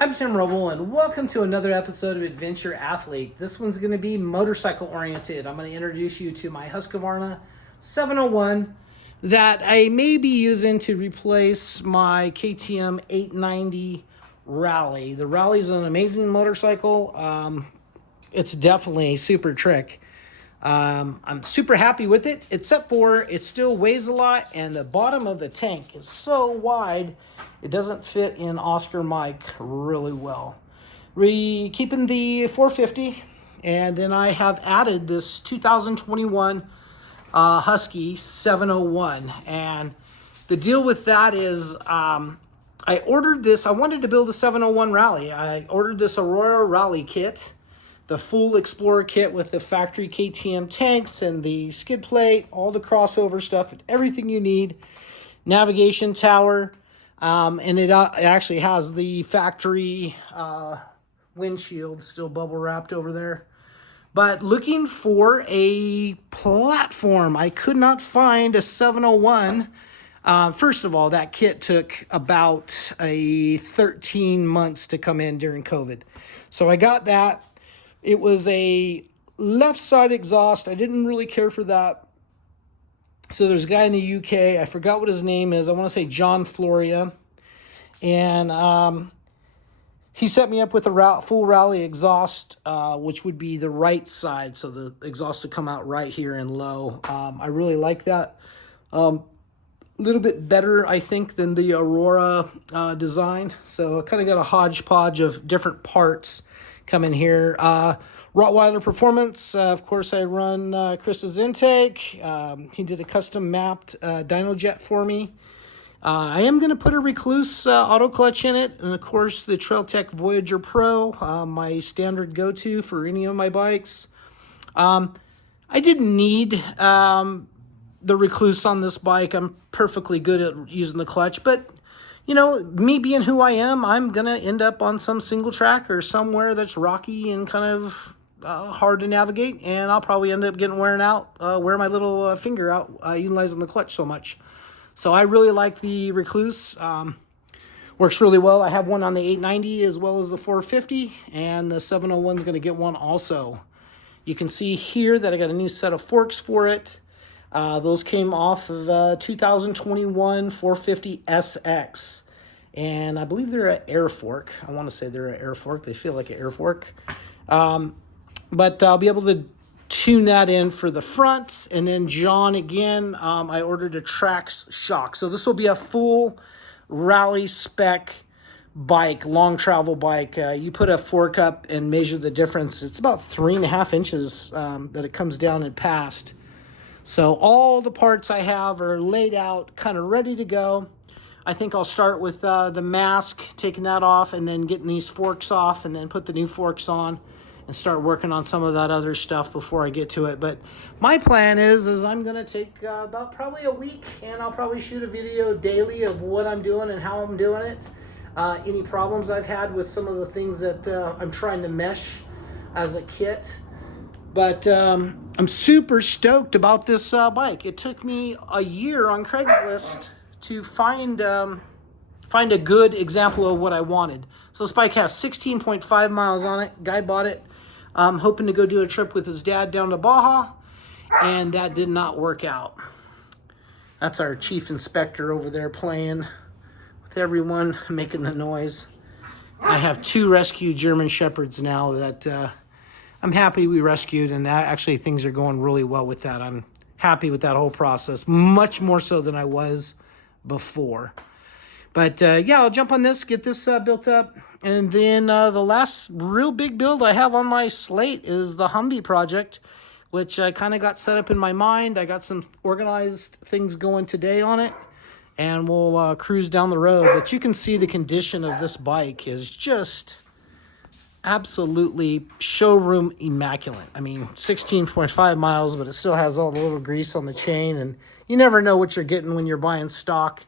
I'm Tim Roble, and welcome to another episode of Adventure Athlete. This one's going to be motorcycle oriented. I'm going to introduce you to my Husqvarna 701 that I may be using to replace my KTM 890 Rally. The Rally is an amazing motorcycle. It's definitely a super trick. I'm super happy with it, except for it still weighs a lot, and the bottom of the tank is so wide it doesn't fit in Oscar Mike really well. We keeping the 450, and then I have added this 2021 Husky 701, and the deal with that is I ordered this. I wanted to build a 701 Rally. I ordered this Aurora Rally kit, the full Explorer kit with the factory KTM tanks and the skid plate, all the crossover stuff, everything you need, navigation tower, and it actually has the factory windshield still bubble wrapped over there. But looking for a platform, I could not find a 701. First of all, that kit took about 13 months to come in during COVID. So I got that. It was a left side exhaust. I didn't really care for that. So there's a guy in the UK. I forgot what his name is. I want to say John Floria. And he set me up with a full Rally exhaust, which would be the right side. So the exhaust would come out right here and low. I really like that. A little bit better, I think, than the Aurora design. So I kind of got a hodgepodge of different parts coming here. Rottweiler Performance, of course, I run Chris's intake. He did a custom mapped dyno jet for me. I am going to put a Recluse auto clutch in it, and of course the Trailtech Voyager Pro, my standard go-to for any of my bikes. I didn't need the Recluse on this bike. I'm perfectly good at using the clutch, but you know, me being who I am, I'm going to end up on some single track or somewhere that's rocky and kind of hard to navigate, and I'll probably end up getting wear my little finger out utilizing the clutch so much. So I really like the Recluse. Works really well. I have one on the 890 as well as the 450, and the 701 is going to get one also. You can see here that I got a new set of forks for it. Those came off of the 2021 450 SX. And I believe they're an air fork. I want to say they're an air fork. They feel like an air fork. But I'll be able to tune that in for the front. And then John, again, I ordered a Trax shock. So this will be a full Rally spec bike, long travel bike. You put a fork up and measure the difference. It's about 3.5 inches that it comes down and past. So all the parts I have are laid out, kind of ready to go. I think I'll start with the mask, taking that off, and then getting these forks off, and then put the new forks on and start working on some of that other stuff before I get to it. But my plan is I'm going to take about probably a week, and I'll probably shoot a video daily of what I'm doing and how I'm doing it. Any problems I've had with some of the things that I'm trying to mesh as a kit. But I'm super stoked about this bike. It took me a year on Craigslist to find a good example of what I wanted. So this bike has 16.5 miles on it. Guy bought it, hoping to go do a trip with his dad down to Baja, and that did not work out. That's our chief inspector over there playing with everyone, making the noise. I have 2 rescued German Shepherds now that I'm happy we rescued, and that actually things are going really well with that. I'm happy with that whole process, much more so than I was before. But yeah, I'll jump on this, get this built up, and then the last real big build I have on my slate is the Humvee project, which I kind of got set up in my mind. I got some organized things going today on it, and we'll cruise down the road. But you can see the condition of this bike is just absolutely showroom immaculate. I mean, 16.5 miles, but it still has all the little grease on the chain, and you never know what you're getting when you're buying stock.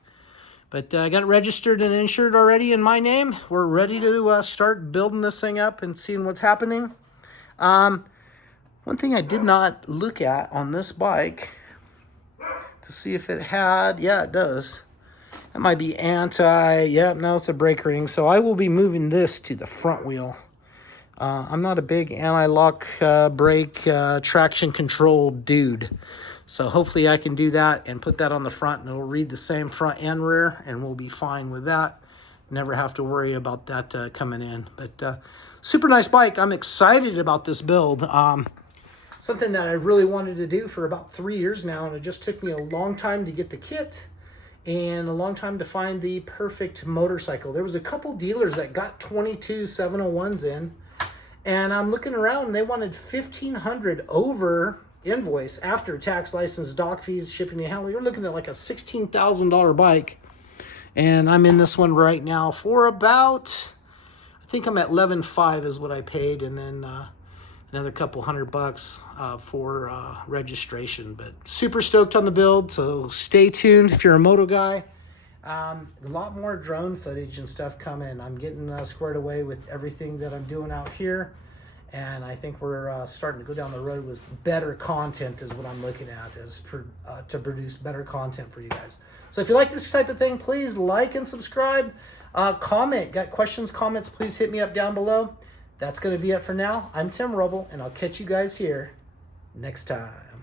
But I got it registered and insured already in my name. We're ready to start building this thing up and seeing what's happening. One thing I did not look at on this bike to see if it had, yeah, it does. That might be yep, no, it's a brake ring. So I will be moving this to the front wheel. I'm not a big anti-lock brake traction control dude. So hopefully I can do that and put that on the front, and it'll read the same front and rear, and we'll be fine with that. Never have to worry about that coming in. But super nice bike. I'm excited about this build. Something that I really wanted to do for about 3 years now, and it just took me a long time to get the kit and a long time to find the perfect motorcycle. There was a couple dealers that got 22 701s in, and I'm looking around and they wanted $1,500 over invoice after tax, license, dock fees, shipping and handling. You're looking at like a $16,000 bike, and I'm in this one right now for about, I think I'm at 11.5 is what I paid, and then another couple $100 for registration. But super stoked on the build, so stay tuned if you're a moto guy. A lot more drone footage and stuff coming. I'm getting squared away with everything that I'm doing out here, and I think we're starting to go down the road with better content is what I'm looking at, to produce better content for you guys. So if you like this type of thing, please like and subscribe. Comment. Got questions, comments, please hit me up down below. That's going to be it for now. I'm Tim Rubble, and I'll catch you guys here next time.